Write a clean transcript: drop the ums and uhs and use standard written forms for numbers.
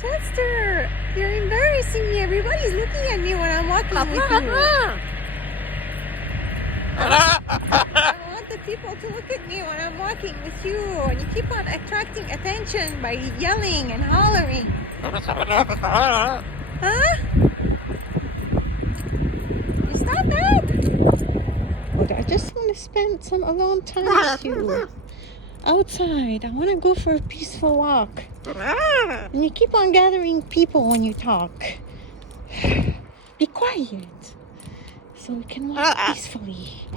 Chester, you're embarrassing me. Everybody's looking at me when I'm walking with you. I want the people to look at me when I'm walking with you, and you keep on attracting attention by yelling and hollering. Huh? You stop that? Look, I just want to spend some alone time with you. Outside. I want to go for a peaceful walk. And you keep on gathering people when you talk. Be quiet so we can walk peacefully.